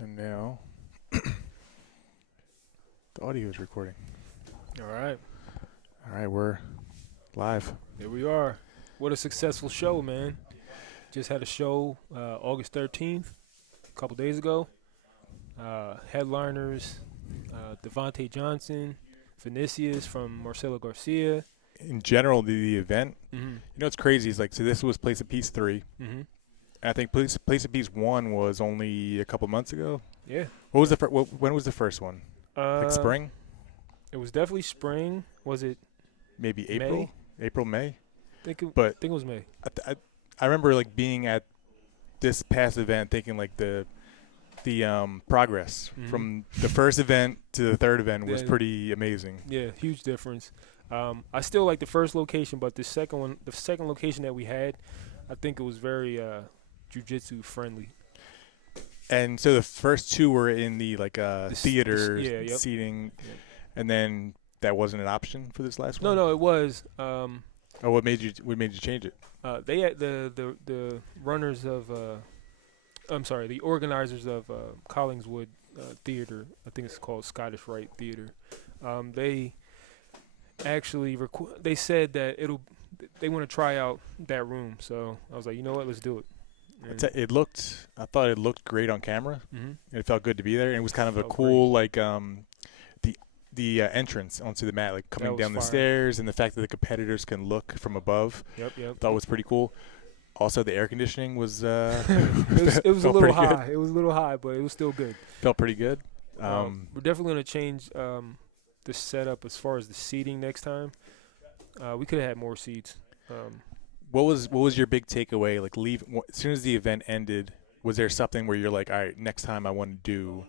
And now the audio is recording. All right. All right, we're live. Here we are. What a successful show, man. Just had a show August 13th, a couple days ago. Headliners, Devontae Johnson, Vinicius from Marcelo Garcia. In general, the event, Mm-hmm. you know what's crazy is like, so this was Place of Peace 3. Mm-hmm. I think Place of Peace 1 was only a couple months ago. Yeah. What was the when was the first one? Like spring? It was definitely spring. Was it? Maybe April? May? April, May? I think it was May. I remember like being at this past event thinking like the progress from the first event to the third event was pretty amazing. Yeah, huge difference. I still like the first location, but the second location that we had, I think it was very jiu-jitsu friendly. And so the first two were in the theater seating, Yep. and then that wasn't an option for this last one. No, it was. What made you change it? They had the runners of the organizers of Collingswood Theater. I think it's called Scottish Rite Theater. They actually they said that they want to try out that room. So I was like, you know what, let's do it. I thought it looked great on camera. Mm-hmm. It felt good to be there, and it was kind of a cool great. The entrance onto the mat, like coming down the stairs, and the fact that the competitors can look from above. Yep. Thought was pretty cool. Also, the air conditioning was it was a little high. It was a little high, but it was still good. Felt pretty good. We're definitely going to change the setup as far as the seating next time. We could have had more seats. What was your big takeaway? Like, as soon as the event ended, was there something where you're like, all right, next time I want to do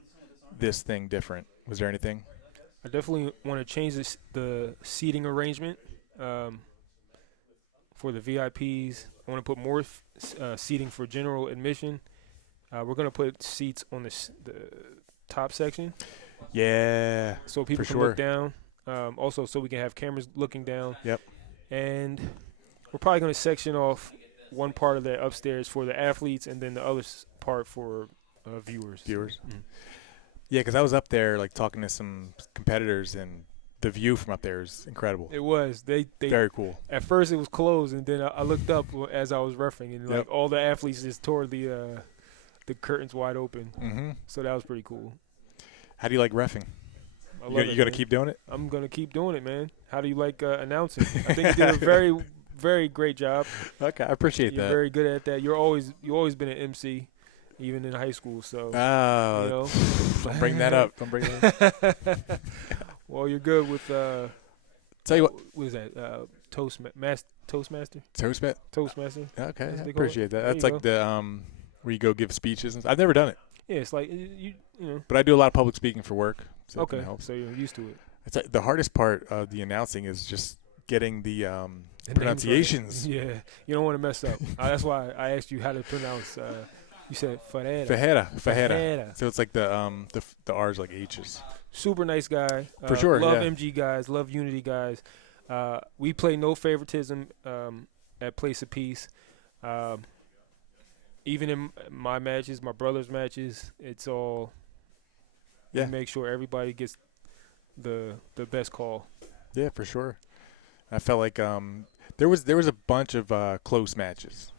this thing different? Was there anything? I definitely want to change the seating arrangement for the VIPs. I want to put more seating for general admission. We're going to put seats on the top section. Yeah, so people can look down. Also, so we can have cameras looking down. Yep. And we're probably going to section off one part of the upstairs for the athletes, and then the other part for viewers. Mm-hmm. Yeah, because I was up there like talking to some competitors, and the view from up there is incredible. It was. They very cool. At first, it was closed, and then I looked up as I was refereeing, and like all the athletes just tore the curtains wide open. Mm-hmm. So that was pretty cool. How do you like reffing? You got to keep doing it? I'm going to keep doing it, man. How do you like announcing? I think you did a very, very great job. Okay, I appreciate that. You're very good at that. You've always been an MC, even in high school. So, don't bring that up. Don't bring that up. Well, you're good with. Tell you what. What is that? Toastmaster. Toastmaster. Okay, I appreciate that. There That's like the where you go give speeches. I've never done it. Yeah, it's like you know. But I do a lot of public speaking for work. So okay, so you're used to it. It's like the hardest part of the announcing is just getting the pronunciations. Right. Yeah, you don't want to mess up. That's why I asked you how to pronounce. You said Fajera. So it's like the R's like H's. Super nice guy. For sure. Love MG guys. Love Unity guys. We play no favoritism at Place of Peace. Even in my matches, my brother's matches, it's all. Yeah. We make sure everybody gets the best call. Yeah, for sure. I felt like there was a bunch of close matches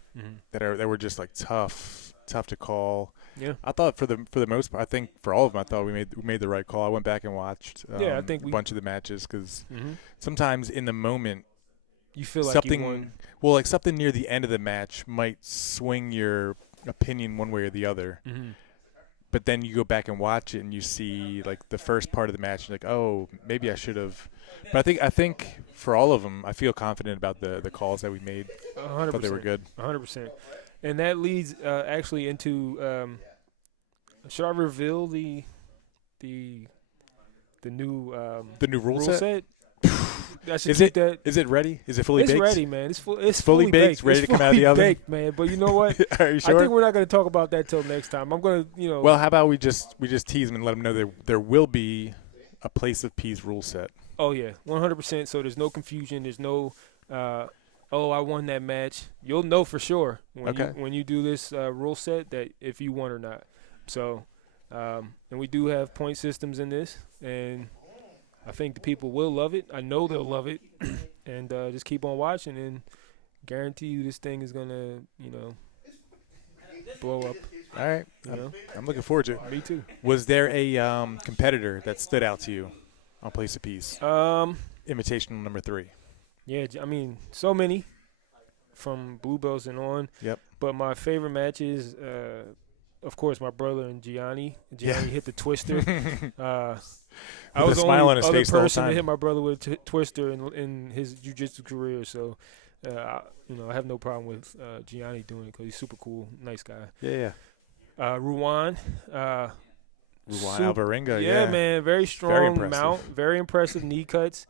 that were just like tough to call. Yeah. I thought for the most part, I think for all of them, I thought we made the right call. I went back and watched I think a bunch of the matches because sometimes in the moment you feel like something you won. Well, like something near the end of the match might swing your opinion one way or the other. Mm-hmm. But then you go back and watch it, and you see like the first part of the match. You're like, oh, maybe I should have. But I think for all of them, I feel confident about the calls that we made. 100%. Thought they were good. 100%. And that leads actually into. Should I reveal the new rule set? Is it ready? Is it fully baked? It's ready, man. It's fully baked, ready to come out of the oven. Baked, man. But you know what? Are you sure? I think we're not going to talk about that till next time. I'm going to, Well, how about we just tease them and let them know there will be a Place of Peace rule set. Oh yeah, 100%. So there's no confusion. There's no, I won that match. You'll know for sure when you do this rule set that if you won or not. So And we do have point systems in this, and I think the people will love it. I know they'll love it, and just keep on watching, and guarantee you this thing is gonna, blow up. All right. You know, I'm looking forward to it. me too. Was there a competitor that stood out to you on Place of Peace? Invitational number 3. Yeah, I mean, so many from blue belts and on. Yep. But my favorite matches, of course, my brother and Gianni. Gianni hit the twister. I was the smile on only his other face the whole person to time. hit my brother with a twister in his jiu-jitsu career. So, I have no problem with Gianni doing it because he's super cool, nice guy. Yeah. Ruwan. Ruwan Alvarenga. Yeah, man, very strong impressive. mount, very impressive knee cuts.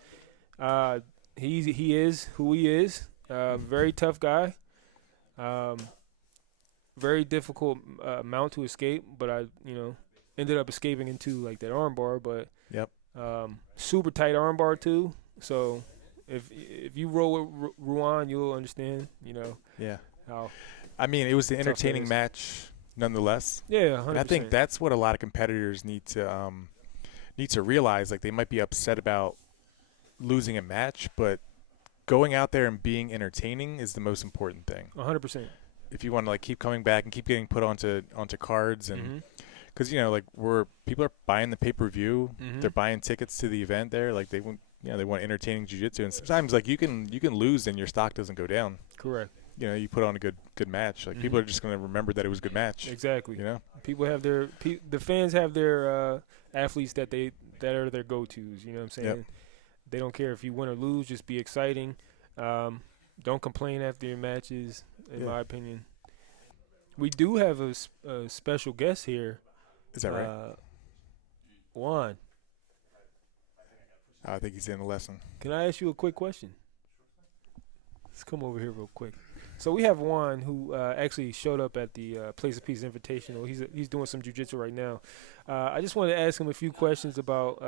He is who he is. Very tough guy. Very difficult mount to escape, but I ended up escaping into like that armbar. But Yep. Super tight armbar too. So if you roll with Ruan, you'll understand. Yeah. How. I mean, it was an Tough it entertaining is. match, nonetheless. Yeah, 100%. And I think that's what a lot of competitors need to realize. Like, they might be upset about losing a match, but going out there and being entertaining is the most important thing. 100%. If you want to like keep coming back and keep getting put onto cards, and because people are buying the pay-per-view, they're buying tickets to the event there. Like, they want entertaining jiu-jitsu, and sometimes like you can lose and your stock doesn't go down. Correct. You put on a good match. Like, people are just going to remember that it was a good match. Exactly. People have the fans have their athletes that are their go-tos. You know what I'm saying? Yep. They don't care if you win or lose. Just be exciting. Don't complain after your matches. In my opinion, we do have a special guest here. Is that right? Juan, I think he's in a lesson. can I ask you a quick question? Let's come over here real quick. So we have Juan who actually showed up at the Place of Peace Invitational. He's doing some jiu-jitsu right now. I just wanted to ask him a few questions about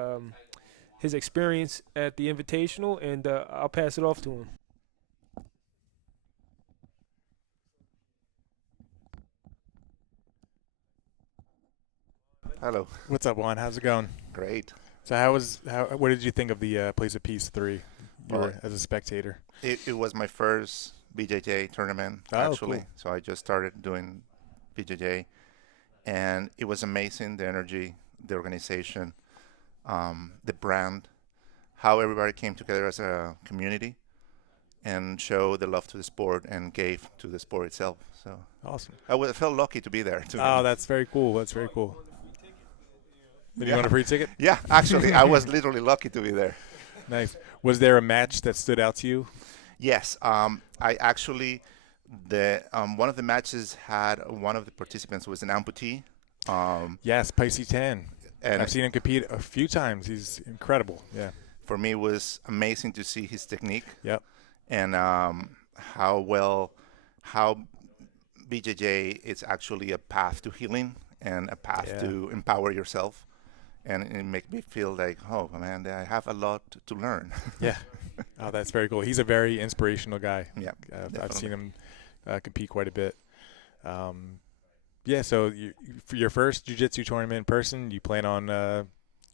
his experience at the Invitational, and I'll pass it off to him. Hello. What's up, Juan? How's it going? Great. So what did you think of the Place of Peace 3? You Well, were as a spectator. It was my first BJJ tournament, Oh, actually. cool. So I just started doing BJJ, and it was amazing, the energy, the organization, the brand, how everybody came together as a community and showed the love to the sport and gave to the sport itself. So Awesome. I felt lucky to be there. Oh, that's very cool. That's very cool. Did you want a free ticket? Yeah, actually, I was literally lucky to be there. Nice. Was there a match that stood out to you? Yes, I actually one of the matches had one of the participants was an amputee. Yes, Pisces Tan. And I've seen him compete a few times. He's incredible. Yeah. for me, it was amazing to see his technique. Yep. And how BJJ is actually a path to healing and a path to empower yourself. And it makes me feel like, oh, man, I have a lot to learn. Yeah. Oh, that's very cool. He's a very inspirational guy. Yeah, I've seen him compete quite a bit. So for your first jiu-jitsu tournament in person, you plan on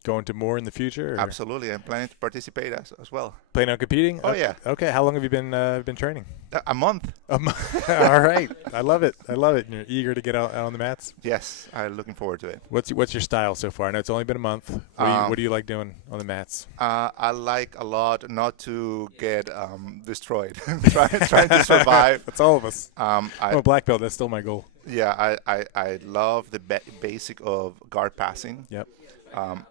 going to more in the future? Or Absolutely. I'm planning to participate as well. plan on competing? Oh, yeah. Okay. How long have you been training? A month. All right. I love it. And you're eager to get out on the mats? Yes, I'm looking forward to it. What's your style so far? I know it's only been a month. What do you like doing on the mats? I like a lot not to get destroyed. trying to survive. That's all of us. I'm a black belt. That's still my goal. Yeah, I love the basic of guard passing. Yep.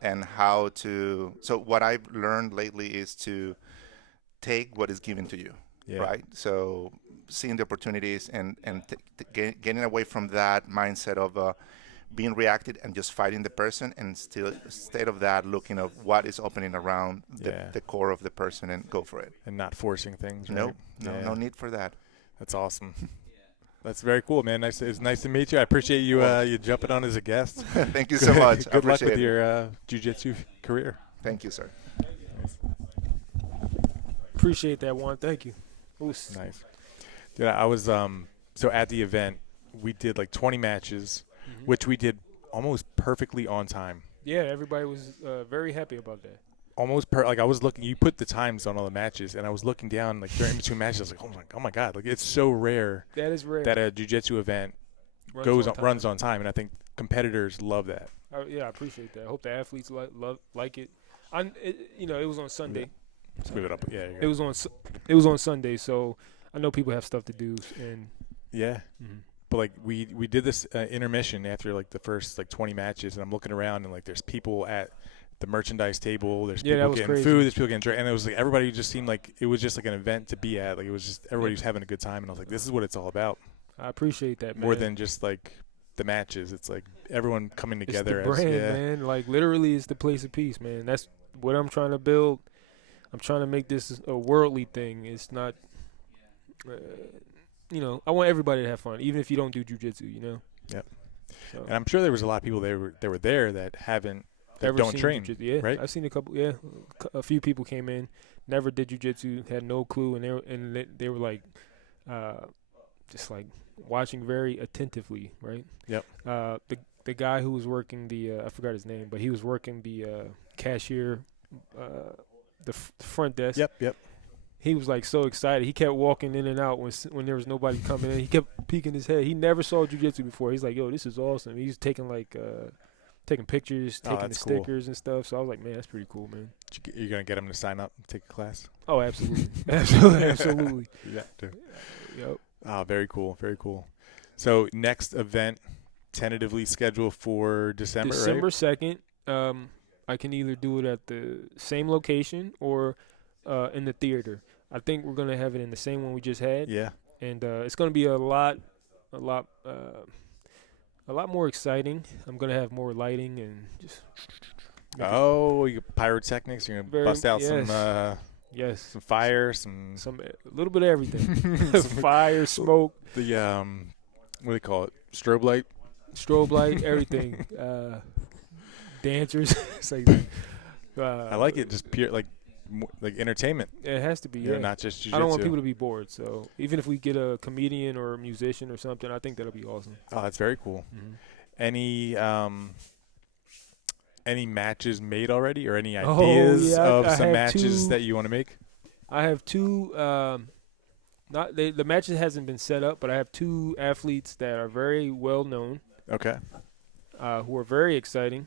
And how to. So what I've learned lately is to take what is given to you. Yeah. Right. So seeing the opportunities and getting away from that mindset of being reacted and just fighting the person, and still instead of that looking at what is opening around the core of the person and go for it. And not forcing things. Right? No need for that. That's awesome. That's very cool, man. It's nice to meet you. I appreciate you you jumping on as a guest. Thank you so much. Good luck with your jiu-jitsu career. Thank you, sir. Appreciate that, Juan. Thank you. Oof. Nice. Dude, I was so at the event, we did like 20 matches, which we did almost perfectly on time. Yeah, everybody was very happy about that. Like I was looking, you put the times on all the matches, and I was looking down like during between matches. I was like, oh my god, like it's so rare That is rare. that a jiu-jitsu event runs on time, and I think competitors love that. Yeah, I appreciate that. I hope the athletes like it. It was on Sunday. Let's move it up. Yeah, it was on Sunday, so I know people have stuff to do, and yeah. Mm-hmm. But like we did this intermission after like the first like 20 matches, and I'm looking around and like there's people at the merchandise table. There's people getting food. There's people getting drink, and it was like everybody just seemed like it was just like an event to be at. Like it was just everybody was having a good time, and I was like, this is what it's all about. I appreciate that, man. More than just like the matches. It's like everyone coming together. It's the brand, man. Like literally, it's the place of peace, man. That's what I'm trying to build. I'm trying to make this a worldly thing. It's not. I want everybody to have fun, even if you don't do jiu-jitsu, Yep. So. And I'm sure there was a lot of people that were there that don't train. Yeah, right? I've seen a couple. Yeah, a few people came in, never did jiu-jitsu, had no clue, and they were like, just like watching very attentively, right? Yep. The guy who was working I forgot his name, but he was working the cashier, the front desk. Yep. He was like so excited. He kept walking in and out when there was nobody coming in. He kept peeking his head. He never saw jiu-jitsu before. He's like, "Yo, this is awesome." He's taking taking pictures, taking the stickers and stuff. So I was like, "Man, that's pretty cool, man." You're gonna get him to sign up and take a class? Oh, absolutely, absolutely. Yeah. Yep. Oh, very cool, very cool. So next event tentatively scheduled for December. December 2nd. I can either do it at the same location or in the theater. I think we're gonna have it in the same one we just had. Yeah. And it's gonna be a lot more exciting. I'm gonna have more lighting and just. You pyrotechnics. You're gonna bust out some fire, some a little bit of everything. Fire, smoke. The what do they call it? Strobe light, everything. Dancers. It's like I like it. Just pure like entertainment. It has to be. Yeah. Not just jiu-jitsu. I don't want people to be bored. So even if we get a comedian or a musician or something, I think that'll be awesome. Oh, that's very cool. Mm-hmm. Any matches made already, or any ideas of some matches that you want to make? I have two. The matches hasn't been set up, but I have two athletes that are very well known. Okay. Who are very exciting.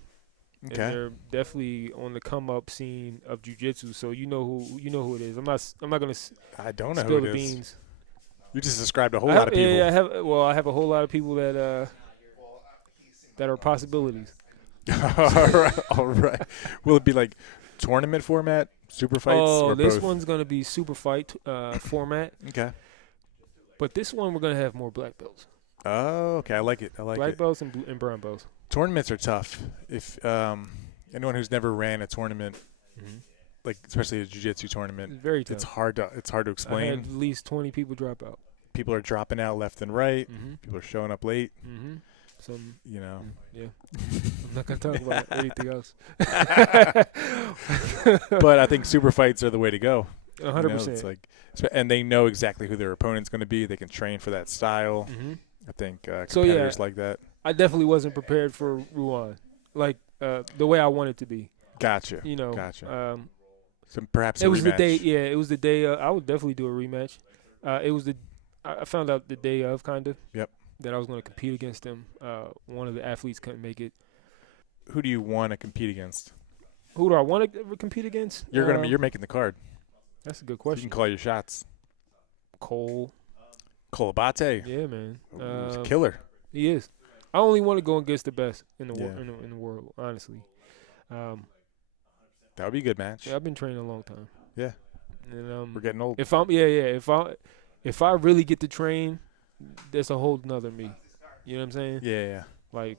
Okay. And they're definitely on the come up scene of jiu-jitsu, so you know who it is. I'm not gonna. I don't know spill who it the is. beans. You just described a whole lot of people. Yeah, I have a whole lot of people that are possibilities. All right. Will it be like tournament format, super fights? Oh, this both? one's gonna be super fight format. Okay. But this one we're gonna have more black belts. Oh, okay. I like it. Black belts and brown belts. Tournaments are tough. If anyone who's never ran a tournament, like especially a jiu-jitsu tournament, it's very tough. It's hard to explain. I had at least 20 people drop out. People are dropping out left and right. Mm-hmm. People are showing up late. Mm-hmm. Yeah. I'm not gonna talk about anything else. But I think super fights are the way to go. 100%. It's like, and they know exactly who their opponent's going to be. They can train for that style. Mm-hmm. I think competitors like that. I definitely wasn't prepared for Ruan, like the way I wanted to be. Gotcha. Gotcha. So perhaps it was rematch. the day. Yeah, it was the day. I would definitely do a rematch. It was I found out the day of kind of. Yep. That I was going to compete against them. One of the athletes couldn't make it. Who do you want to compete against? Who do I want to compete against? You're making the card. That's a good So question. you can call your shots. Cole Abate. Yeah, man. He's a killer. He is. I only want to go against the best in the in the world, honestly. That would be a good match. Yeah, I've been training a long time. Yeah. And we're getting old. If I really get to train, there's a whole nother me. You know what I'm saying? Yeah. Like,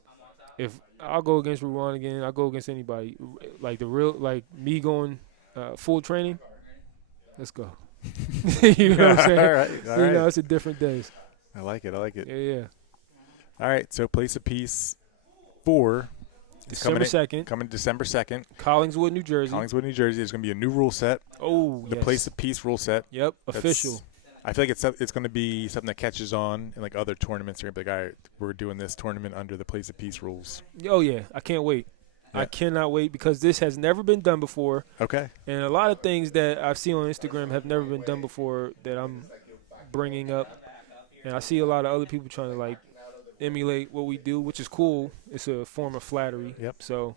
if I'll go against Ruan again, I'll go against anybody. Like me going full training. Let's go. You know what I'm saying? All right. It's a different days. I like it. Yeah. All right. So Place of Peace 4. December 2nd. Coming December 2nd. Collingswood, New Jersey. There's going to be a new rule set. Oh, The Place of Peace rule set. Yep. Official. I feel like it's going to be something that catches on, and like other tournaments are going to be like, all right, we're doing this tournament under the Place of Peace rules. Oh yeah, I can't wait. Yeah. I cannot wait because this has never been done before. Okay. And a lot of things that I've seen on Instagram have never been done before that I'm bringing up. And I see a lot of other people trying to like emulate what we do, which is cool. It's a form of flattery. Yep. So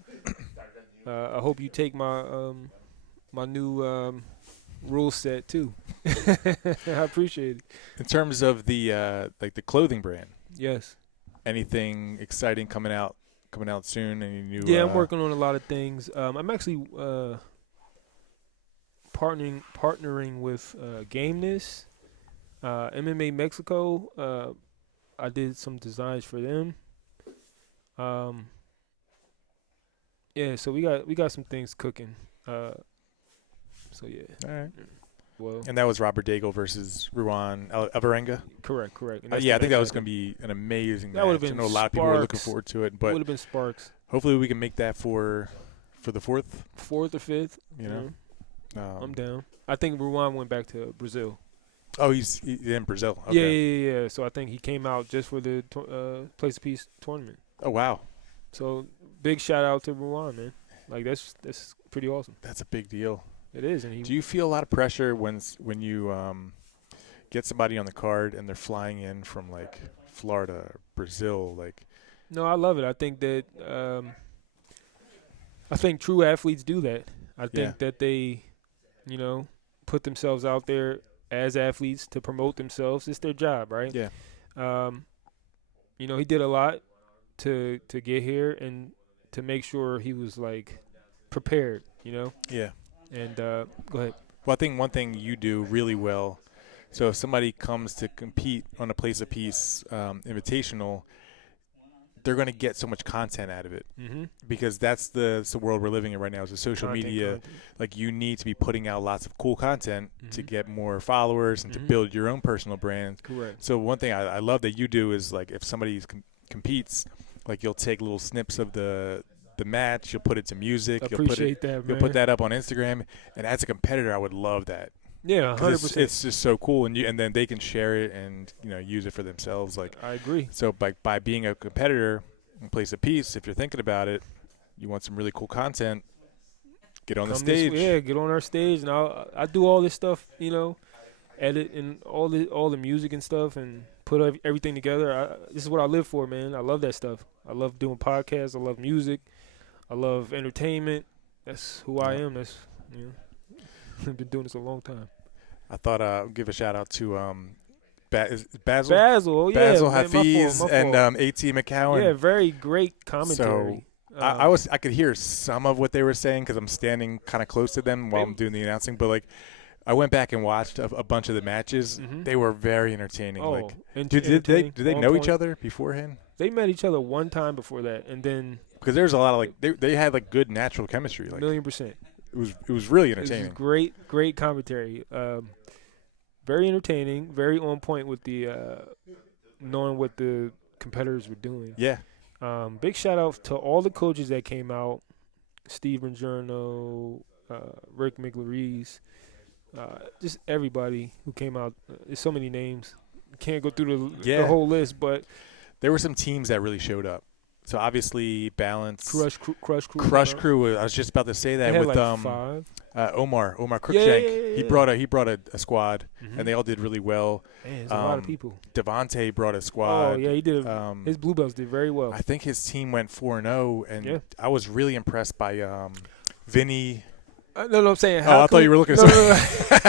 I hope you take my my new rule set too. I appreciate it. In terms of the like the clothing brand, Yes. anything exciting coming out soon? Any new? Yeah, I'm working on a lot of things. I'm actually partnering with Gameness, MMA Mexico. I did some designs for them. Yeah, so we got some things cooking. So yeah. All right. Well, And that was Robert Daigle versus Ruan Alvarenga. correct. Yeah, I think that was going to be an amazing That match. would've been I know a lot of people were looking sparks. forward to it, would but have been sparks. hopefully we can make that for the 4th. 4th or 5th. You know, I'm down. I think Ruan went back to Brazil. Oh, he's in Brazil. Okay. Yeah. So I think he came out just for the Place of Peace tournament. Oh wow, So big shout out to Ruan, man. Like that's pretty awesome. that's a big deal. It is, and he. Do you feel a lot of pressure when you get somebody on the card and they're flying in from like Florida, Brazil, like? No, I love it. I think that I think true athletes do that. I think that they, put themselves out there as athletes to promote themselves. It's their job, right? Yeah. He did a lot to get here and to make sure he was like prepared, Yeah. And go ahead. Well, I think one thing you do really well, so if somebody comes to compete on a Place of Peace Invitational, they're going to get so much content out of it, because that's the world we're living in right now. Is the social media. Like, you need to be putting out lots of cool content to get more followers and to build your own personal brand. Correct. So one thing I love that you do is, like, if somebody competes, like, you'll take little snips of the match, you'll put it to music, Appreciate that, man. you'll put that up on Instagram, and as a competitor, I would love that. Yeah, 100%. It's just so cool, and then they can share it and use it for themselves. Like, I agree. so by being a competitor in Place of Peace, if you're thinking about it, you want some really cool content, get on the stage. Get on our stage, and I do all this stuff, edit and all the music and stuff, and put everything together. This is what I live for, man. I love that stuff. I love doing podcasts. I love music. I love entertainment. That's who I am. That's I've been doing this a long time. I thought I'd give a shout out to Basil. Basil, Basil man, Hafiz my and fault. A.T. McCowan. Yeah, very great commentary. So I could hear some of what they were saying because I'm standing kind of close to them while I'm doing the announcing. But like, I went back and watched a bunch of the matches. They were very entertaining. Oh, like, entertaining, did they know each point. other beforehand? They met each other one time before that, and then Because there's a lot of like they had like good natural chemistry. Like, 1,000,000%. it was really It was entertaining. great commentary. Very entertaining. Very on point with the knowing what the competitors were doing. Yeah. Big shout out to all the coaches that came out: Steve Rangerno, Rick McLaurice, just everybody who came out. There's so many names. Can't go through the whole list, but there were some teams that really showed up. So obviously, Balance, Crush Crew. I was just about to say that They had with like 5. Omar Cruikshank. Yeah. He brought a squad, and they all did really well. Man, there's a lot of people. Devontae brought a squad. Oh yeah, he did. His blue belts did very well. I think his team went 4-0, and I was really impressed by Vinny. No, I'm saying. I thought you were looking. No.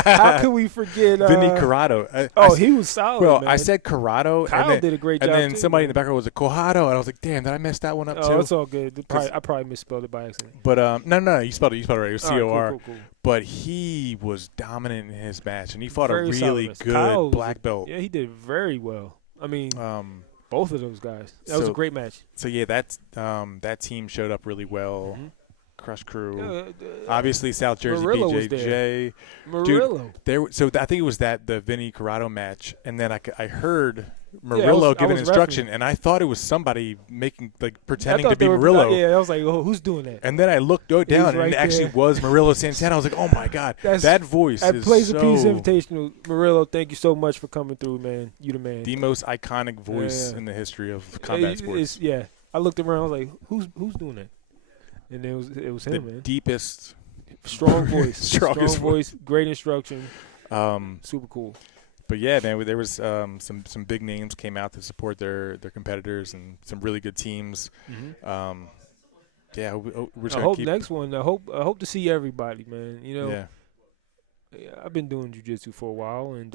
How could we forget Vinny Corrado? He was solid. Well, man. I said Corrado. Kyle did a great job. And then too, somebody in man. the background was a Corrado, and I was like, damn, did I mess that one up too? Oh, it's all good. I probably misspelled it by accident. But no, you spelled it right. It was COR. Cool. But he was dominant in his match, and he fought Very a really solid. good Kyle black belt. Yeah, he did very well. I mean, both of those guys. That was a great match. So yeah, that team showed up really well. Crush Crew, obviously South Jersey Murillo BJJ. Murillo. I think it was the Vinny Corrado match, and then I heard Murillo I giving was instruction, and I thought it was somebody making I pretending thought to be they were, Murillo. yeah, I was like, oh, who's doing that? And then I looked down, right and it actually there. was Murillo Santana. I was like, oh my God, that voice At is Place of Peace so Invitational. Murillo, thank you so much for coming through, man. You the man. the most iconic voice Yeah. in the history of combat sports. Yeah, I looked around. I was like, who's doing that? And it was The him, man. deepest, Strong voice, strongest strong voice, great instruction, Um, super cool. but yeah, man, there was some big names came out to support their competitors and some really good teams. Mm-hmm. Yeah, we're I hope next one. I hope to see everybody, man. You know, yeah. I've been doing jiu-jitsu for a while, and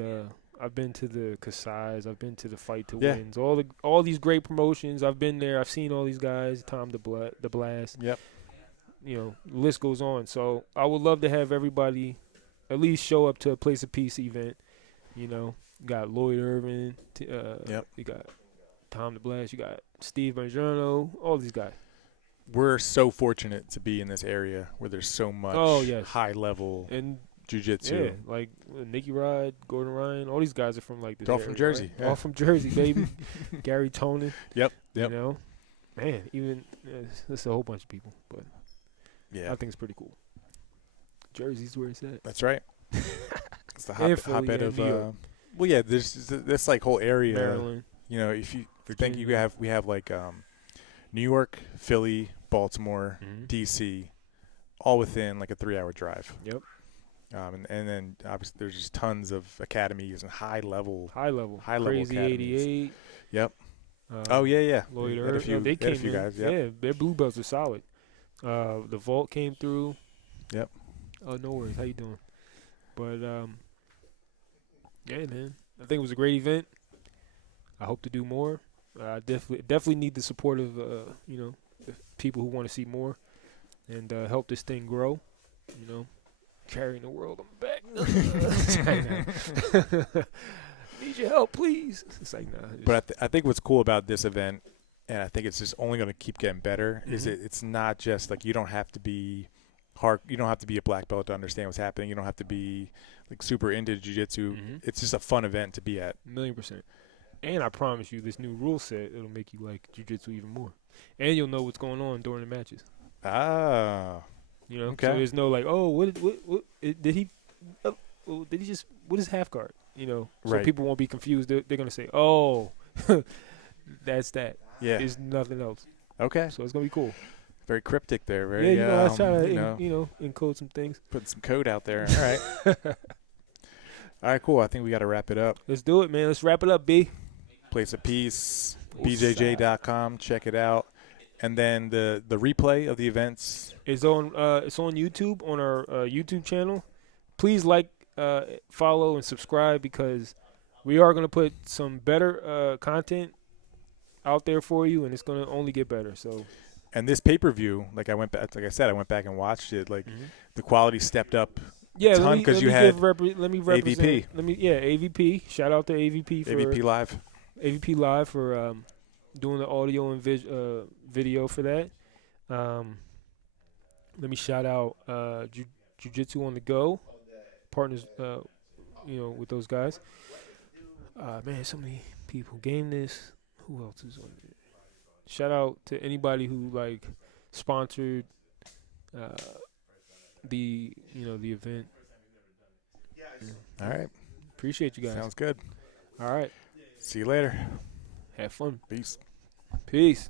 I've been to the Kasai's, I've been to the Fight to Yeah. Wins, all these great promotions. I've been there. I've seen all these guys. Tom the Blast. Yep. You know, the list goes on. So I would love to have everybody at least show up to a Place of Peace event. You know, you got Lloyd Irvin. Yep. You got Tom the Blast. You got Steve Bongiorno. All these guys. We're so fortunate to be in this area where there's so much high level and jiu-jitsu. yeah, like Nicky Rod, Gordon Ryan, all these guys are from like this. They're all area, from Jersey. right? Yeah. All from Jersey, baby. Gary Tonin. Yep. You know, man, even there's a whole bunch of people, but Yeah. I think it's pretty cool. Jersey's where it's at. That's right. It's the And Philly, hotbed and of New York. well, yeah, there's this like whole area. Maryland. You know, if you think Virginia. we have like New York, Philly, Baltimore, Mhm. DC, all within like a 3-hour drive. Yep. And then obviously there's just tons of academies and high level Crazy academies. 88. Yep. Oh yeah. Lloyd Had a Irvin. few, They had came a few in. guys. Yep. Yeah, their blue belts are solid. The Vault came through. Yep. Oh, no worries. How you doing? But yeah, man. I think it was a great event. I hope to do more. I definitely need the support of you know, the people who want to see more and help this thing grow. You know, carrying the world on my back. Need your help, please. It's like nah. But I think what's cool about this event, and I think it's just only going to keep getting better, is it's not just like you don't have to be you don't have to be a black belt to understand what's happening. You don't have to be like super into jiu-jitsu. It's just a fun event to be at. 1,000,000%. And I promise you, this new rule set, it'll make you like jiu-jitsu even more. And you'll know what's going on during the matches. Ah. You know? Okay. So there's no like, oh, what did he just, what is half guard? You know? So Right. people won't be confused. They're going to say, oh, that's that. Yeah. There's nothing else. Okay. So it's going to be cool. Very cryptic there. Very, Yeah, you know, I was trying to, you know, encode some things. putting some code out there. All right. All right, cool. I think we got to wrap it up. Let's do it, man. Let's wrap it up, B. Place of Peace, bjj.com. Check it out. And then the replay of the events. It's on YouTube on our YouTube channel. Please follow and subscribe because we are going to put some better content out there for you, and it's going to only get better. So. And this pay-per-view, like I said, I went back and watched it. Like the quality stepped up. Yeah, ton because you had AVP. AVP. Shout out to AVP for AVP Live. AVP Live for doing the audio and video for that. Let me shout out Jiu-Jitsu on the Go, partners, with those guys. Man, so many people. Game This. Who else is on there? Shout out to anybody who like sponsored the event. All right. Appreciate you guys. Sounds good. All right. See you later. Have fun. Peace. Peace.